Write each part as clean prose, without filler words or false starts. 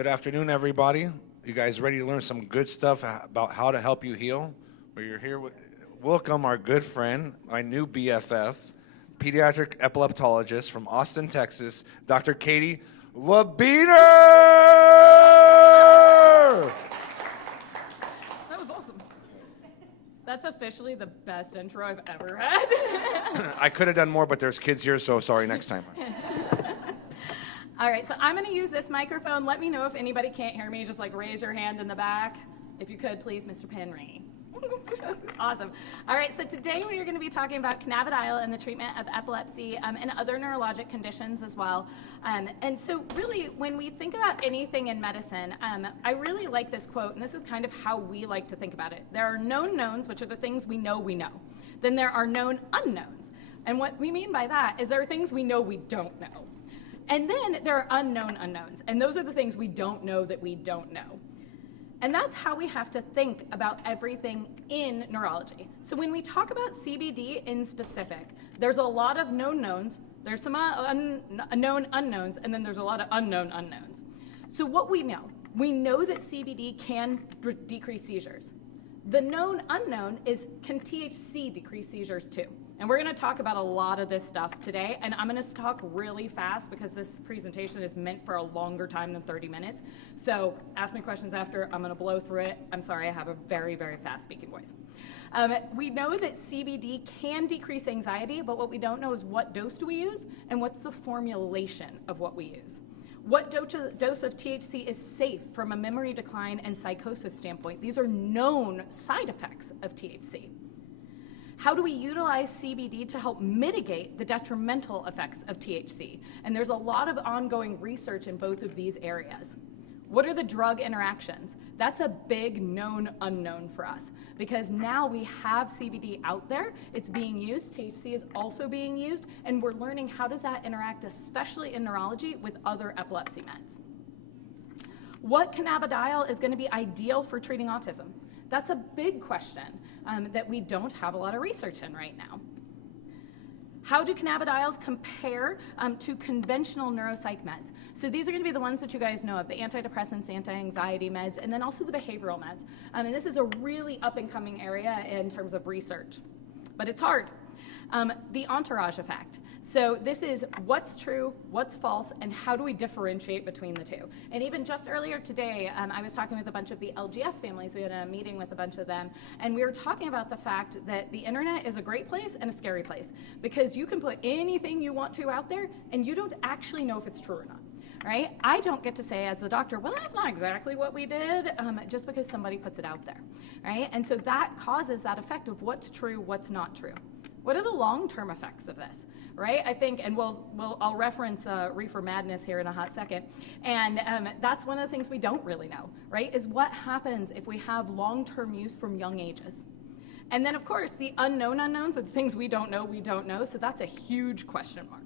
Good afternoon, everybody. You guys ready to learn some good stuff about how to help you heal? Well, you're here with, welcome our good friend, my new BFF, pediatric epileptologist from Austin, Texas, Dr. Katherine Labiner! That was awesome. That's officially the best intro I've ever had. I could have done more, but there's kids here, so sorry, next time. All right, so I'm gonna use this microphone. Let me know if anybody can't hear me. Just like raise your hand in the back. If you could, please, Mr. Penry. Awesome. All right, so today we are gonna be talking about cannabidiol and the treatment of epilepsy and other neurologic conditions as well. And so really, when we think about anything in medicine, I really like this quote, and this is kind of how we like to think about it. There are known knowns, which are the things we know we know. Then there are known unknowns. And what we mean by that is there are things we know we don't know. And then there are unknown unknowns, and those are the things we don't know that we don't know. And that's how we have to think about everything in neurology. So when we talk about CBD in specific, there's a lot of known knowns, there's some known unknowns, and then there's a lot of unknown unknowns. So what we know that CBD can decrease seizures. The known unknown is, can THC decrease seizures too? And we're gonna talk about a lot of this stuff today, and I'm gonna talk really fast because this presentation is meant for a longer time than 30 minutes. So ask me questions after, I'm gonna blow through it. I'm sorry, I have a very, very fast speaking voice. We know that CBD can decrease anxiety, but what we don't know is what dose do we use and what's the formulation of what we use. What dose of THC is safe from a memory decline and psychosis standpoint? These are known side effects of THC. How do we utilize CBD to help mitigate the detrimental effects of THC? And there's a lot of ongoing research in both of these areas. What are the drug interactions? That's a big known unknown for us because now we have CBD out there, it's being used, THC is also being used, and we're learning how does that interact, especially in neurology, with other epilepsy meds. What cannabidiol is going to be ideal for treating autism? That's a big question that we don't have a lot of research in right now. How do cannabidiols compare to conventional neuropsych meds? So these are going to be the ones that you guys know of, the antidepressants, anti-anxiety meds, and then also the behavioral meds. And this is a really up-and-coming area in terms of research, but it's hard. The entourage effect. So this is what's true, what's false, and how do we differentiate between the two? And even just earlier today, I was talking with a bunch of the LGS families. We had a meeting with a bunch of them, and we were talking about the fact that the internet is a great place and a scary place because you can put anything you want to out there, and you don't actually know if it's true or not. Right? I don't get to say as the doctor, well, that's not exactly what we did, just because somebody puts it out there, right? And so that causes that effect of what's true, what's not true. What are the long-term effects of this, right? I think, and I'll reference Reefer Madness here in a hot second, and that's one of the things we don't really know, right, is what happens if we have long-term use from young ages. And then, of course, the unknown unknowns are the things we don't know, so that's a huge question mark.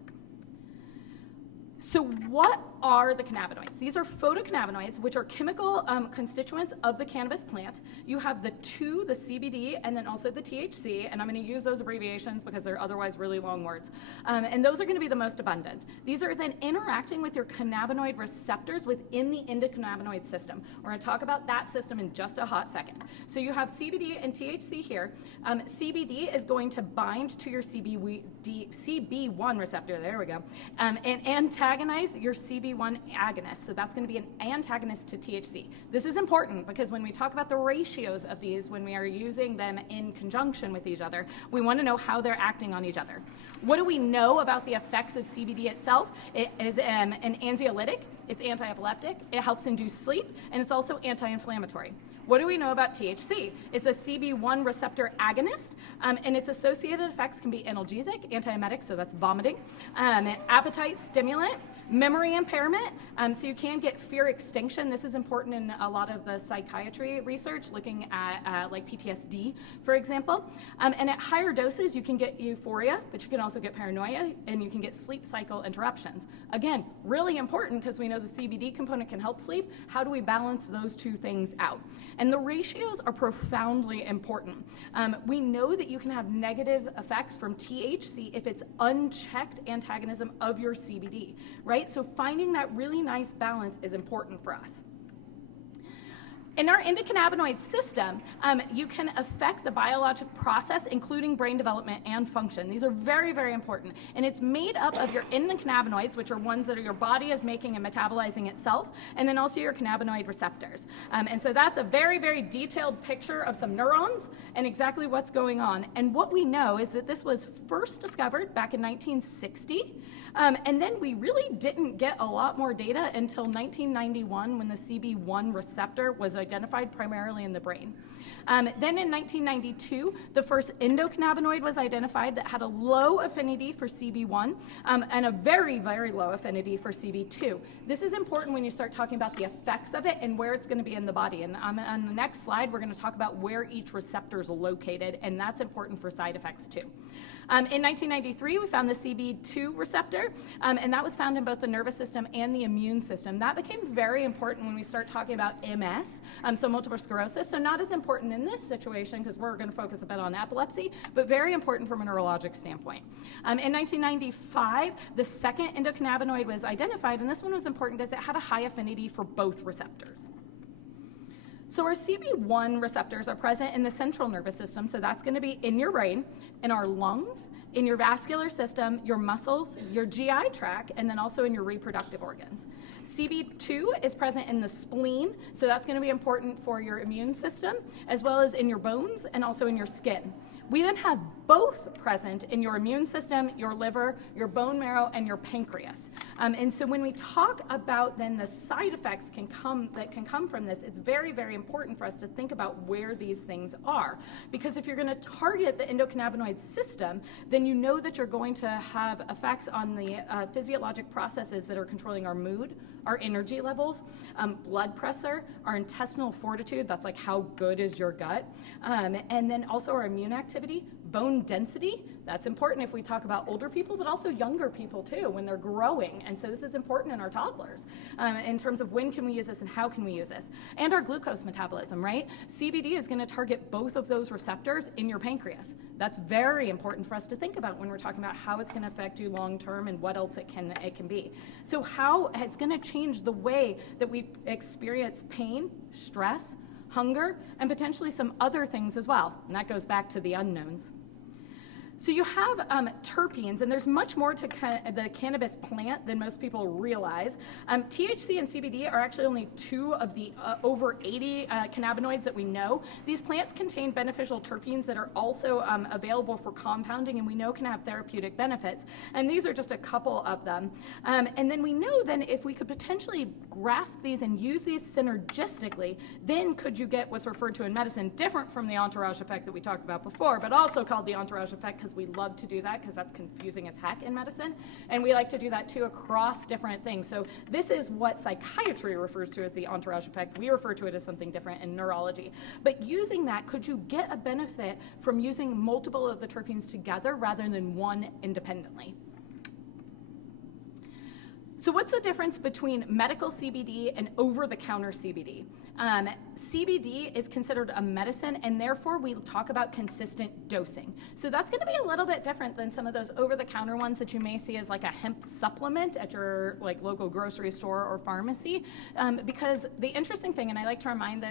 So what are the cannabinoids? These are photocannabinoids, which are chemical constituents of the cannabis plant. You have the CBD, and then also the THC, and I'm going to use those abbreviations because they're otherwise really long words. And those are going to be the most abundant. These are then interacting with your cannabinoid receptors within the endocannabinoid system. We're going to talk about that system in just a hot second. So you have CBD and THC here. CBD is going to bind to your CB1 receptor, there we go, and antagonize your CB1 agonist. So that's going to be an antagonist to THC. This is important because when we talk about the ratios of these, when we are using them in conjunction with each other, we want to know how they're acting on each other. What do we know about the effects of CBD itself? It is an anxiolytic, it's anti-epileptic, it helps induce sleep, and it's also anti-inflammatory. What do we know about THC? It's a CB1 receptor agonist, and its associated effects can be analgesic, antiemetic, so that's vomiting, appetite stimulant, memory impairment, so you can get fear extinction. This is important in a lot of the psychiatry research, looking at like PTSD, for example. And at higher doses, you can get euphoria, but you can also also get paranoia, and you can get sleep cycle interruptions. Again, really important because we know the CBD component can help sleep. How do we balance those two things out? And the ratios are profoundly important. We know that you can have negative effects from THC if it's unchecked antagonism of your CBD, right? So finding that really nice balance is important for us. In our endocannabinoid system, you can affect the biologic process, including brain development and function. These are very, very important. And it's made up of your endocannabinoids, which are ones that your body is making and metabolizing itself, and then also your cannabinoid receptors. And so that's a very, very detailed picture of some neurons and exactly what's going on. And what we know is that this was first discovered back in 1960. And then we really didn't get a lot more data until 1991 when the CB1 receptor was identified primarily in the brain. Then in 1992, the first endocannabinoid was identified that had a low affinity for CB1 and a very, very low affinity for CB2. This is important when you start talking about the effects of it and where it's going to be in the body. And on the next slide, we're going to talk about where each receptor is located, and that's important for side effects too. In 1993, we found the CB2 receptor, and that was found in both the nervous system and the immune system. That became very important when we start talking about MS, so multiple sclerosis. So not as important in this situation because we're going to focus a bit on epilepsy, but very important from a neurologic standpoint. In 1995, the second endocannabinoid was identified, and this one was important because it had a high affinity for both receptors. So our CB1 receptors are present in the central nervous system, so that's going to be in your brain, in our lungs, in your vascular system, your muscles, your GI tract, and then also in your reproductive organs. CB2 is present in the spleen, so that's going to be important for your immune system, as well as in your bones and also in your skin. We then have both present in your immune system, your liver, your bone marrow, and your pancreas. And so when we talk about then the side effects that can come from this, it's very, very important for us to think about where these things are. Because if you're going to target the endocannabinoid system, then you know that you're going to have effects on the physiologic processes that are controlling our mood, our energy levels, blood pressure, our intestinal fortitude, that's like how good is your gut, and then also our immune activity, bone density, that's important if we talk about older people, but also younger people too, when they're growing. And so this is important in our toddlers in terms of when can we use this and how can we use this. And our glucose metabolism, right? CBD is going to target both of those receptors in your pancreas. That's very important for us to think about when we're talking about how it's going to affect you long term and what else it can be. So how it's going to change the way that we experience pain, stress, hunger, and potentially some other things as well. And that goes back to the unknowns. So you have terpenes, and there's much more to the cannabis plant than most people realize. THC and CBD are actually only two of the over 80 cannabinoids that we know. These plants contain beneficial terpenes that are also available for compounding, and we know can have therapeutic benefits. And these are just a couple of them. And then we know then if we could potentially grasp these and use these synergistically, then could you get what's referred to in medicine different from the entourage effect that we talked about before, but also called the entourage effect because we love to do that because that's confusing as heck in medicine. And we like to do that too across different things. So this is what psychiatry refers to as the entourage effect. We refer to it as something different in neurology. But using that, could you get a benefit from using multiple of the terpenes together rather than one independently? So what's the difference between medical CBD and over-the-counter CBD? CBD is considered a medicine, and therefore we talk about consistent dosing. So that's going to be a little bit different than some of those over-the-counter ones that you may see as like a hemp supplement at your like local grocery store or pharmacy. Because the interesting thing, and I like to remind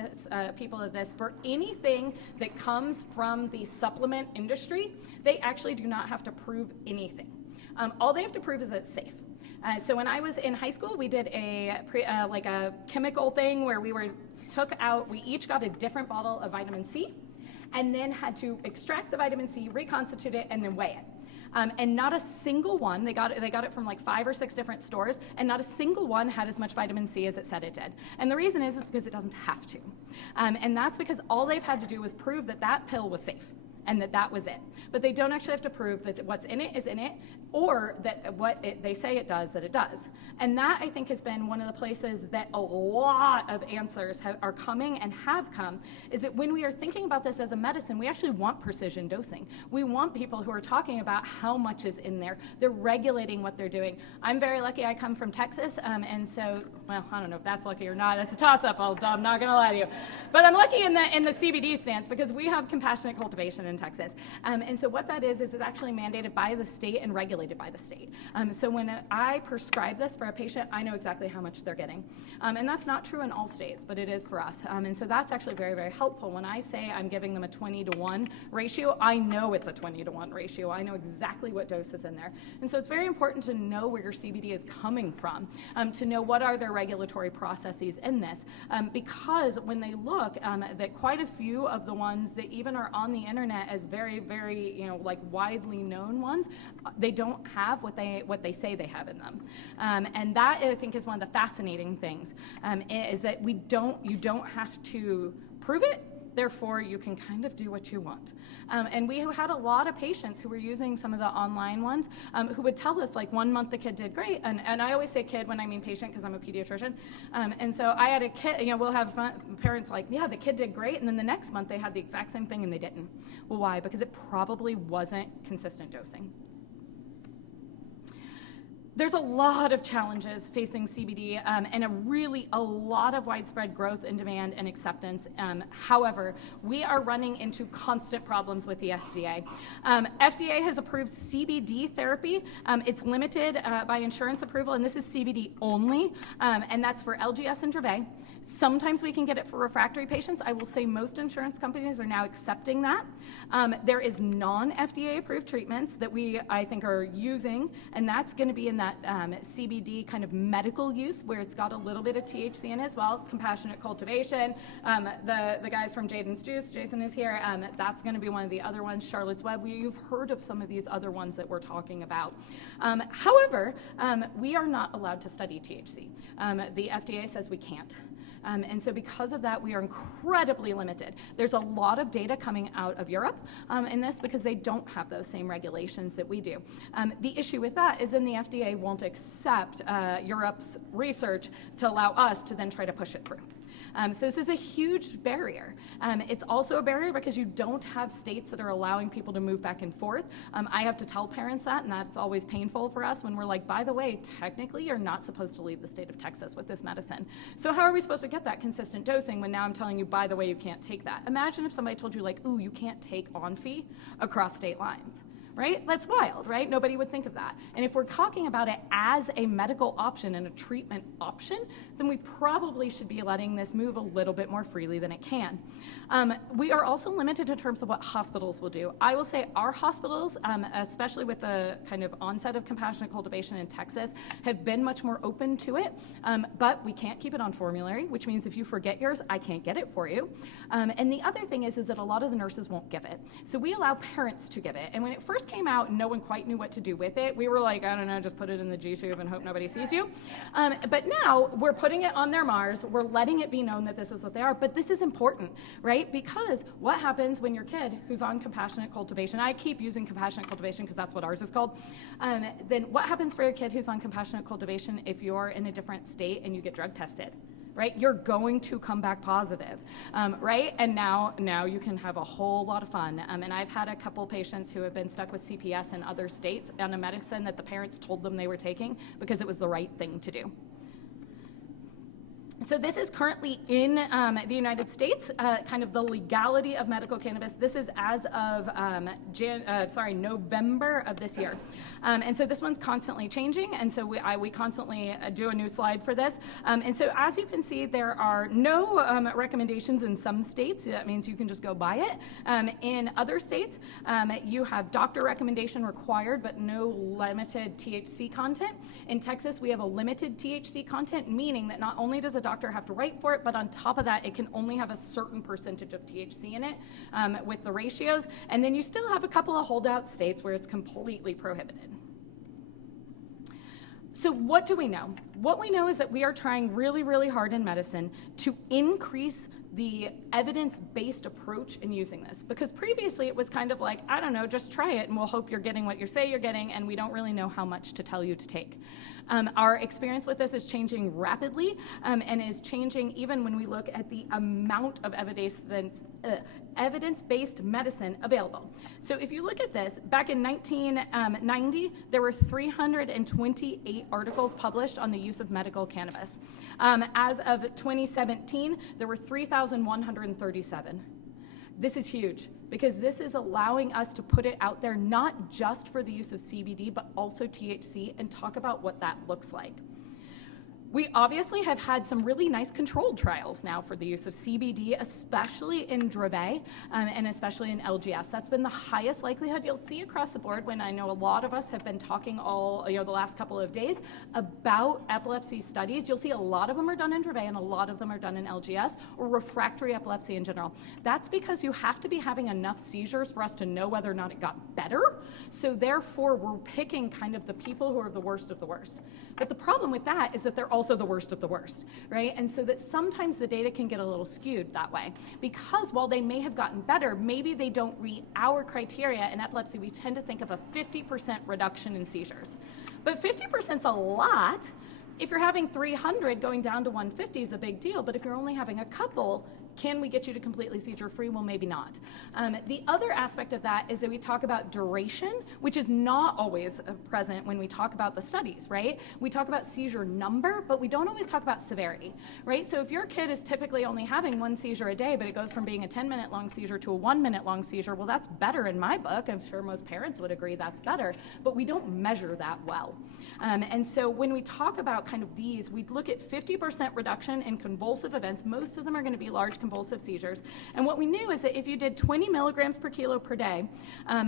people of this, for anything that comes from the supplement industry, they actually do not have to prove anything. All they have to prove is that it's safe. So when I was in high school, we did a chemical thing where we each got a different bottle of vitamin C and then had to extract the vitamin C, reconstitute it, and then weigh it. And not a single one, they got it from like 5 or 6 different stores, and not a single one had as much vitamin C as it said it did. And the reason is because it doesn't have to. And that's because all they've had to do was prove that that pill was safe. and that was it. But they don't actually have to prove that what's in it is in it, or that they say it does, that it does. And that, I think, has been one of the places that a lot of answers are coming and have come, is that when we are thinking about this as a medicine, we actually want precision dosing. We want people who are talking about how much is in there. They're regulating what they're doing. I'm very lucky I come from Texas, and so, well, I don't know if that's lucky or not. That's a toss-up, I'm not gonna lie to you. But I'm lucky in the CBD stance because we have compassionate cultivation in Texas. And so what that is it's actually mandated by the state and regulated by the state. So when I prescribe this for a patient, I know exactly how much they're getting. And that's not true in all states, but it is for us. And so that's actually very, very helpful. When I say I'm giving them a 20-to-1 ratio, I know it's a 20-to-1 ratio. I know exactly what dose is in there. And so it's very important to know where your CBD is coming from, to know what are their regulatory processes in this. Because when they look, that quite a few of the ones that even are on the internet as very, very, like widely known ones, they don't have what they say they have in them. And that, I think, is one of the fascinating things, is that you don't have to prove it. Therefore, you can kind of do what you want. And we had a lot of patients who were using some of the online ones who would tell us, like, 1 month the kid did great. And I always say kid when I mean patient because I'm a pediatrician. And so I had a kid, we'll have parents like, yeah, the kid did great. And then the next month they had the exact same thing and they didn't. Well, why? Because it probably wasn't consistent dosing. There's a lot of challenges facing CBD and a lot of widespread growth in demand and acceptance. However, we are running into constant problems with the FDA. FDA has approved CBD therapy. It's limited by insurance approval, and this is CBD only, and that's for LGS and Dravet. Sometimes we can get it for refractory patients. I will say most insurance companies are now accepting that. There is non-FDA approved treatments that I think are using, and that's going to be in that CBD kind of medical use where it's got a little bit of THC in it as well. Compassionate cultivation. The guys from Jaden's Juice, Jason is here. That's going to be one of the other ones. Charlotte's Web. You've heard of some of these other ones that we're talking about. However, we are not allowed to study THC. The FDA says we can't. And so because of that, we are incredibly limited. There's a lot of data coming out of Europe in this because they don't have those same regulations that we do. The issue with that is then the FDA won't accept Europe's research to allow us to then try to push it through. So this is a huge barrier. It's also a barrier because you don't have states that are allowing people to move back and forth. I have to tell parents that, and that's always painful for us when we're like, by the way, technically you're not supposed to leave the state of Texas with this medicine. So how are we supposed to get that consistent dosing when now I'm telling you, by the way, you can't take that? Imagine if somebody told you, like, ooh, you can't take Onfi across state lines. Right? That's wild, right? Nobody would think of that. And if we're talking about it as a medical option and a treatment option, then we probably should be letting this move a little bit more freely than it can. We are also limited in terms of what hospitals will do. I will say our hospitals, especially with the kind of onset of compassionate cultivation in Texas, have been much more open to it, but we can't keep it on formulary, which means if you forget yours, I can't get it for you. And the other thing is that a lot of the nurses won't give it. So we allow parents to give it. And when it first came out and no one quite knew what to do with it, we were like, I don't know, just put it in the G-tube and hope nobody sees you. But now we're putting it on their Mars, we're letting it be known that this is what they are, but this is important, right? Because what happens when your kid who's on compassionate cultivation, I keep using compassionate cultivation because that's what ours is called, then what happens for your kid who's on compassionate cultivation if you're in a different state and you get drug tested? Right? You're going to come back positive, right? And now you can have a whole lot of fun. And I've had a couple patients who have been stuck with CPS in other states on a medicine that the parents told them they were taking because it was the right thing to do. So this is currently in the United States, kind of the legality of medical cannabis. This is as of November of this year. And so this one's constantly changing, and so we constantly do a new slide for this. And so as you can see, there are no recommendations in some states. That means you can just go buy it. In other states, you have doctor recommendation required, but no limited THC content. In Texas, we have a limited THC content, meaning that not only does a doctor have to write for it, but on top of that, it can only have a certain percentage of THC in it with the ratios. And then you still have a couple of holdout states where it's completely prohibited. So what do we know? What we know is that we are trying really, really hard in medicine to increase the evidence-based approach in using this. Because previously it was kind of like, I don't know, just try it and we'll hope you're getting what you say you're getting, and we don't really know how much to tell you to take. Our experience with this is changing rapidly and is changing even when we look at the amount of evidence-based medicine available. So if you look at this, back in 1990, there were 328 articles published on the use of medical cannabis. As of 2017, there were 3,137. This is huge because this is allowing us to put it out there not just for the use of CBD, but also THC, and talk about what that looks like. We obviously have had some really nice controlled trials now for the use of CBD, especially in Dravet and especially in LGS. That's been the highest likelihood you'll see across the board when I know a lot of us have been talking the last couple of days about epilepsy studies. You'll see a lot of them are done in Dravet and a lot of them are done in LGS or refractory epilepsy in general. That's because you have to be having enough seizures for us to know whether or not it got better. So therefore, we're picking kind of the people who are the worst of the worst. But the problem with that is that they're also the worst of the worst, right? And so that sometimes the data can get a little skewed that way because while they may have gotten better, maybe they don't meet our criteria. In epilepsy, we tend to think of a 50% reduction in seizures. But 50% is a lot. If you're having 300, going down to 150 is a big deal. But if you're only having a couple, can we get you to completely seizure-free? Well, maybe not. The other aspect of that is that we talk about duration, which is not always present when we talk about the studies, right? We talk about seizure number, but we don't always talk about severity, right? So if your kid is typically only having one seizure a day, but it goes from being a 10-minute long seizure to a 1-minute long seizure, well, that's better in my book. I'm sure most parents would agree that's better, but we don't measure that well. And so when we talk about kind of these, we look at 50% reduction in convulsive events. Most of them are going to be large convulsive seizures. And what we knew is that if you did 20 milligrams per kilo per day,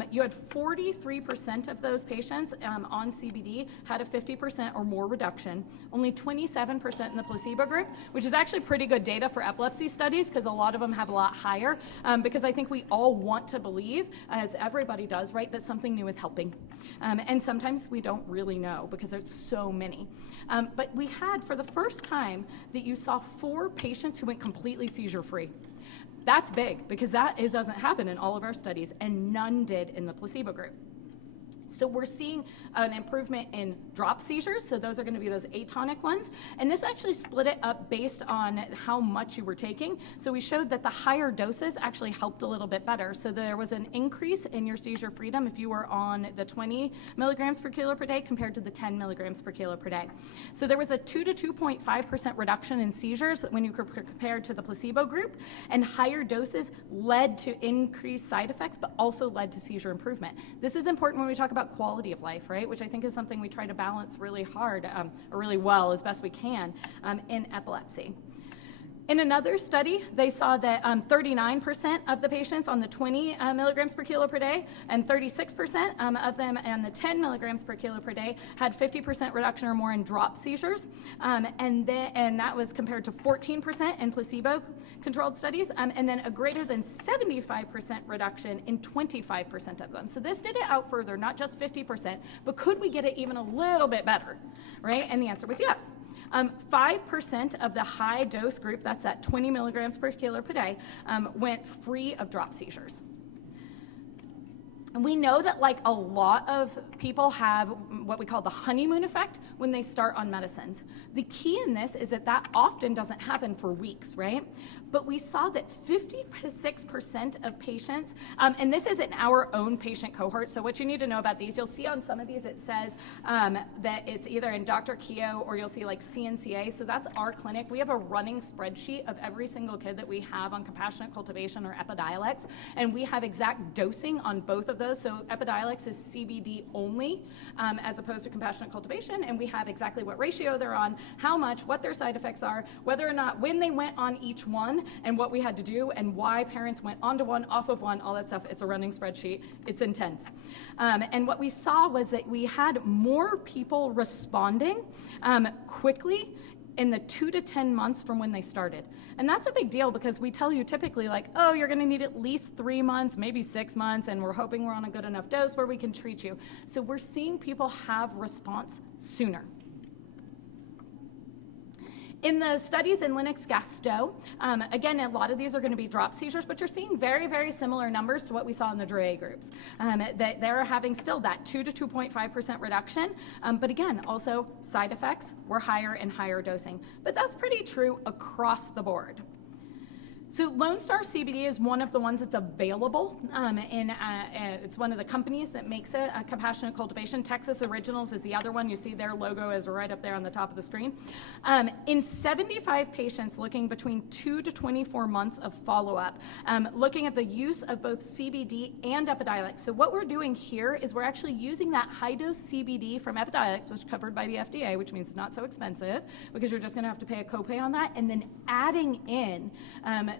you had 43% of those patients on CBD had a 50% or more reduction, only 27% in the placebo group, which is actually pretty good data for epilepsy studies because a lot of them have a lot higher, because I think we all want to believe, as everybody does, right, that something new is helping. And sometimes we don't really know because there's so many. But we had, for the first time, that you saw 4 patients who went completely seizure-free. That's big because that doesn't happen in all of our studies, and none did in the placebo group. So we're seeing an improvement in drop seizures, so those are going to be those atonic ones, and this actually split it up based on how much you were taking. So we showed that the higher doses actually helped a little bit better. So there was an increase in your seizure freedom if you were on the 20 milligrams per kilo per day compared to the 10 milligrams per kilo per day. So there was a 2 to 2.5% reduction in seizures when you compared to the placebo group, and higher doses led to increased side effects, but also led to seizure improvement. This is important when we talk about quality of life, right? Which I think is something we try to balance really hard, or really well as best we can in epilepsy. In another study, they saw that 39% of the patients on the 20 milligrams per kilo per day and 36% of them on the 10 milligrams per kilo per day had 50% reduction or more in drop seizures. And that was compared to 14% in placebo-controlled studies, and then a greater than 75% reduction in 25% of them. So this did it out further, not just 50%, but could we get it even a little bit better, right? And the answer was yes. 5% of the high dose group, that's at 20 milligrams per kilo per day, went free of drop seizures. And we know that like a lot of people have what we call the honeymoon effect when they start on medicines. The key in this is that that often doesn't happen for weeks, right? But we saw that 56% of patients, and this is in our own patient cohort, so what you need to know about these, you'll see on some of these it says that it's either in Dr. Keogh or you'll see like CNCA, so that's our clinic. We have a running spreadsheet of every single kid that we have on compassionate cultivation or Epidiolex, and we have exact dosing on both of those. So Epidiolex is CBD only as opposed to compassionate cultivation, and we have exactly what ratio they're on, how much, what their side effects are, whether or not, when they went on each one, and what we had to do, and why parents went onto one, off of one, all that stuff. It's a running spreadsheet. It's intense. And what we saw was that we had more people responding quickly in the 2 to 10 months from when they started. And that's a big deal because we tell you typically like, oh, you're gonna need at least 3 months, maybe 6 months, and we're hoping we're on a good enough dose where we can treat you. So we're seeing people have response sooner. In the studies in Lennox-Gastaut, again, a lot of these are going to be drop seizures, but you're seeing very, very similar numbers to what we saw in the Dravet groups. That they're having still that 2 to 2.5% reduction, but again, also side effects were higher and higher dosing. But that's pretty true across the board. So Lone Star CBD is one of the ones that's available, it's one of the companies that makes it, Compassionate Cultivation. Texas Originals is the other one. You see their logo is right up there on the top of the screen. In 75 patients looking between 2 to 24 months of follow-up, looking at the use of both CBD and Epidiolex. So what we're doing here is we're actually using that high-dose CBD from Epidiolex, which is covered by the FDA, which means it's not so expensive because you're just going to have to pay a copay on that, and then adding in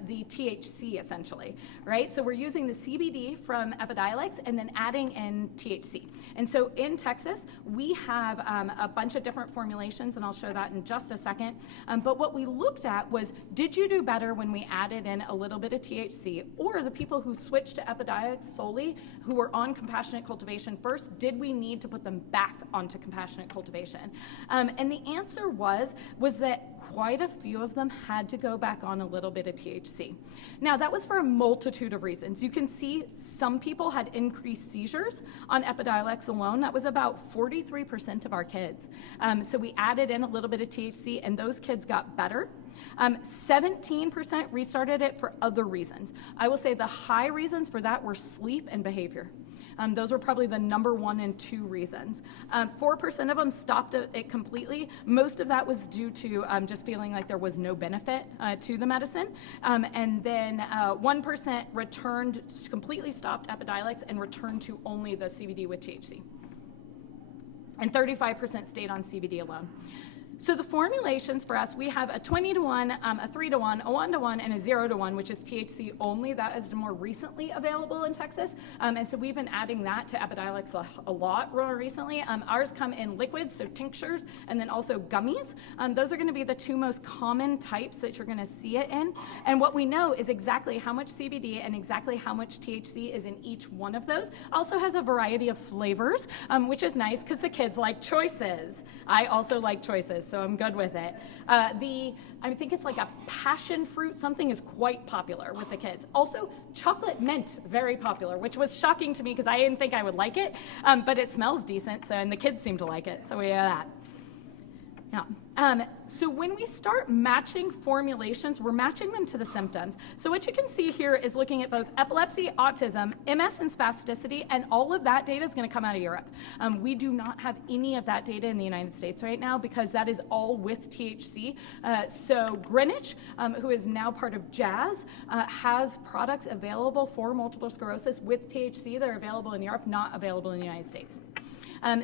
the THC essentially, right? So we're using the CBD from Epidiolex and then adding in THC. And so in Texas, we have a bunch of different formulations, and I'll show that in just a second. But what we looked at was, did you do better when we added in a little bit of THC? Or the people who switched to Epidiolex solely, who were on compassionate cultivation first, did we need to put them back onto compassionate cultivation? And the answer was that quite a few of them had to go back on a little bit of THC. Now, that was for a multitude of reasons. You can see some people had increased seizures on Epidiolex alone. That was about 43% of our kids. So we added in a little bit of THC, and those kids got better. 17% restarted it for other reasons. I will say the high reasons for that were sleep and behavior. Those were probably the number 1 and 2 reasons. 4% of them stopped it completely. Most of that was due to just feeling like there was no benefit to the medicine. And then 1% returned, completely stopped Epidiolex and returned to only the CBD with THC. And 35% stayed on CBD alone. So the formulations for us, we have a 20-to-1, a 3-to-1, a 1-to-1, and a 0-to-1, which is THC only. That is more recently available in Texas. And so we've been adding that to Epidiolex a lot more recently. Ours come in liquids, so tinctures, and then also gummies. Those are going to be the 2 most common types that you're going to see it in. And what we know is exactly how much CBD and exactly how much THC is in each one of those. Also has a variety of flavors, which is nice because the kids like choices. I also like choices, so I'm good with it. I think it's like a passion fruit, something is quite popular with the kids. Also, chocolate mint, very popular, which was shocking to me because I didn't think I would like it, but it smells decent, and the kids seem to like it, so we have that. Yeah. So when we start matching formulations, we're matching them to the symptoms. So what you can see here is looking at both epilepsy, autism, MS, and spasticity, and all of that data is going to come out of Europe. We do not have any of that data in the United States right now because that is all with THC. So Greenwich, who is now part of Jazz, has products available for multiple sclerosis with THC that are available in Europe, not available in the United States.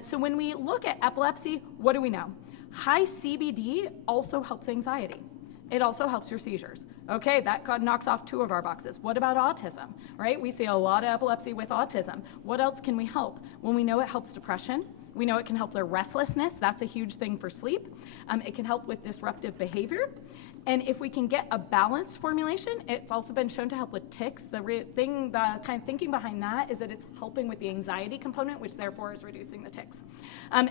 So when we look at epilepsy, what do we know? High CBD also helps anxiety. It also helps your seizures. Okay, that knocks off 2 of our boxes. What about autism, right? We see a lot of epilepsy with autism. What else can we help? Well, we know it helps depression. We know it can help their restlessness. That's a huge thing for sleep. It can help with disruptive behavior. And if we can get a balanced formulation, it's also been shown to help with tics. The kind of thinking behind that is that it's helping with the anxiety component, which therefore is reducing the tics.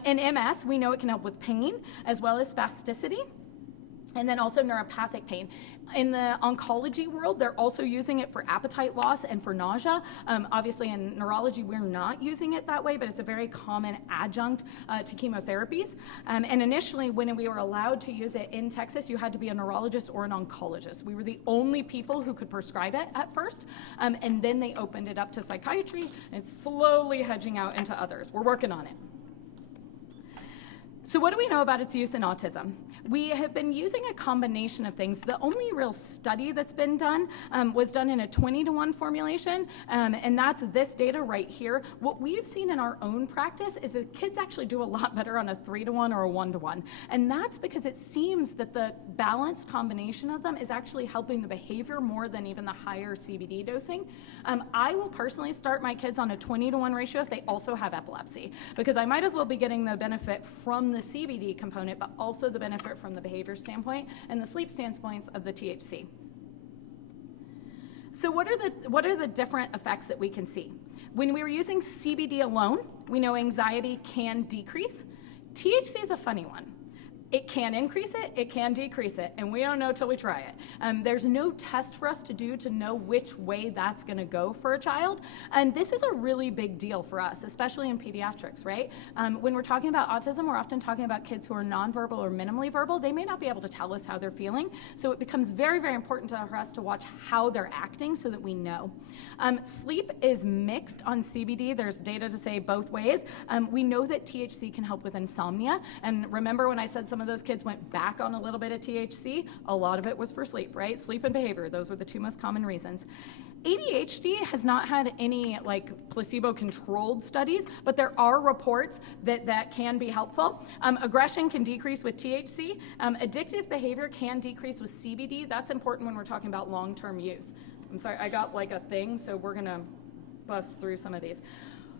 In MS, we know it can help with pain as well as spasticity. And then also neuropathic pain. In the oncology world, they're also using it for appetite loss and for nausea. Obviously, in neurology, we're not using it that way, but it's a very common adjunct to chemotherapies. And initially, when we were allowed to use it in Texas, you had to be a neurologist or an oncologist. We were the only people who could prescribe it at first, and then they opened it up to psychiatry. It's slowly hedging out into others. We're working on it. So what do we know about its use in autism? We have been using a combination of things. The only real study that's been done was done in a 20-to-1 formulation, and that's this data right here. What we've seen in our own practice is that kids actually do a lot better on a 3-to-1 or a 1-to-1, and that's because it seems that the balanced combination of them is actually helping the behavior more than even the higher CBD dosing. I will personally start my kids on a 20-to-1 ratio if they also have epilepsy, because I might as well be getting the benefit from the CBD component, but also the benefit from the behavior standpoint and the sleep standpoints of the THC. So what are the different effects that we can see? When we were using CBD alone, we know anxiety can decrease. THC is a funny one. It can increase it, it can decrease it, and we don't know till we try it. There's no test for us to do to know which way that's gonna go for a child, and this is a really big deal for us, especially in pediatrics, right? When we're talking about autism, we're often talking about kids who are nonverbal or minimally verbal. They may not be able to tell us how they're feeling, so it becomes very, very important for us to watch how they're acting so that we know. Sleep is mixed on CBD. There's data to say both ways. We know that THC can help with insomnia, and remember when I said some of those kids went back on a little bit of THC, a lot of it was for sleep, right? Sleep and behavior, those were the two most common reasons. ADHD has not had any like placebo-controlled studies, but there are reports that can be helpful. Aggression can decrease with THC. Addictive behavior can decrease with CBD. That's important when we're talking about long-term use. I'm sorry, I got like a thing, so we're gonna bust through some of these.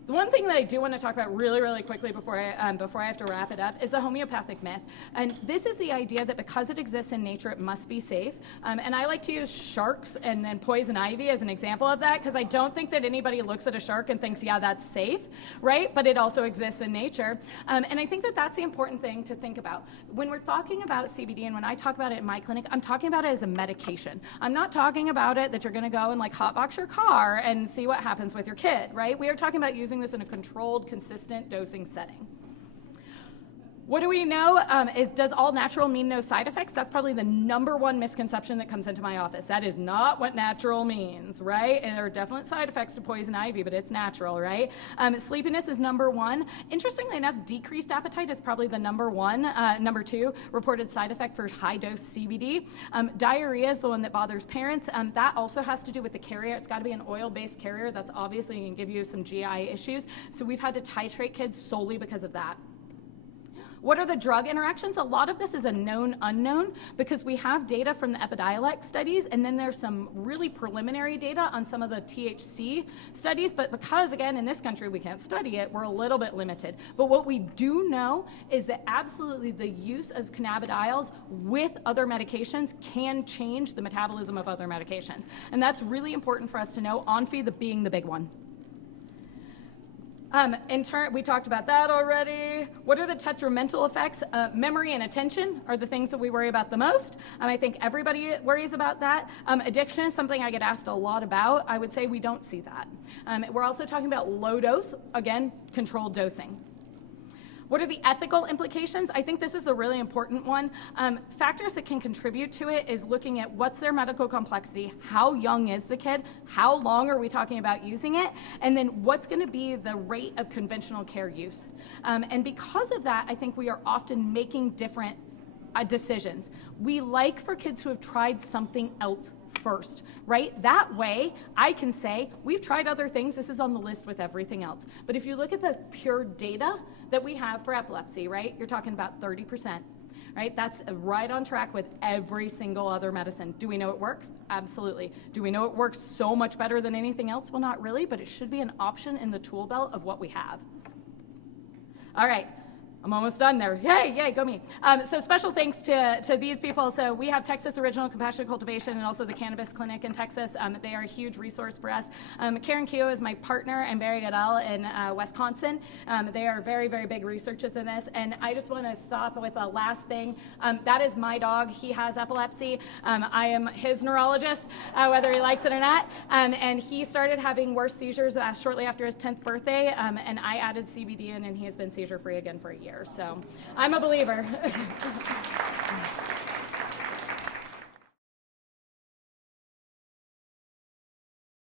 The one thing that I do want to talk about really, really quickly before I have to wrap it up is the homeopathic myth. And this is the idea that because it exists in nature, it must be safe. And I like to use sharks and poison ivy as an example of that, because I don't think that anybody looks at a shark and thinks, yeah, that's safe, right? But it also exists in nature. And I think that that's the important thing to think about. When we're talking about CBD, and when I talk about it in my clinic, I'm talking about it as a medication. I'm not talking about it that you're going to go and like hotbox your car and see what happens with your kid, right? We are talking about using this in a controlled, consistent dosing setting. What do we know? Does all natural mean no side effects? That's probably the number one misconception that comes into my office. That is not what natural means, right? And there are definite side effects to poison ivy, but it's natural, right? Sleepiness is number one. Interestingly enough, decreased appetite is probably the number two reported side effect for high-dose CBD. Diarrhea is the one that bothers parents. That also has to do with the carrier. It's got to be an oil-based carrier. That's obviously going to give you some GI issues. So we've had to titrate kids solely because of that. What are the drug interactions? A lot of this is a known unknown because we have data from the Epidiolex studies, and then there's some really preliminary data on some of the THC studies, but because, again, in this country we can't study it, we're a little bit limited. But what we do know is that absolutely the use of cannabidiols with other medications can change the metabolism of other medications. And that's really important for us to know, ONFI being the big one. We talked about that already. What are the detrimental effects? Memory and attention are the things that we worry about the most. I think everybody worries about that. Addiction is something I get asked a lot about. I would say we don't see that. We're also talking about low dose, again, controlled dosing. What are the ethical implications? I think this is a really important one. Factors that can contribute to it is looking at what's their medical complexity, how young is the kid, how long are we talking about using it, and then what's gonna be the rate of conventional care use. And because of that, I think we are often making different decisions. We like for kids who have tried something else first, right? That way, I can say, we've tried other things, this is on the list with everything else. But if you look at the pure data that we have for epilepsy, right, you're talking about 30%, right? That's right on track with every single other medicine. Do we know it works? Absolutely. Do we know it works so much better than anything else? Well, not really, but it should be an option in the tool belt of what we have. All right. I'm almost done there. Yay, go me. So special thanks to these people. So we have Texas Original Compassionate Cultivation and also the Cannabis Clinic in Texas. They are a huge resource for us. Karen Keogh is my partner and Barry Goodell in Wisconsin. They are very, very big researchers in this. And I just want to stop with a last thing. That is my dog. He has epilepsy. I am his neurologist, whether he likes it or not. And he started having worse seizures shortly after his 10th birthday. And I added CBD in, and he has been seizure-free again for a year. So I'm a believer.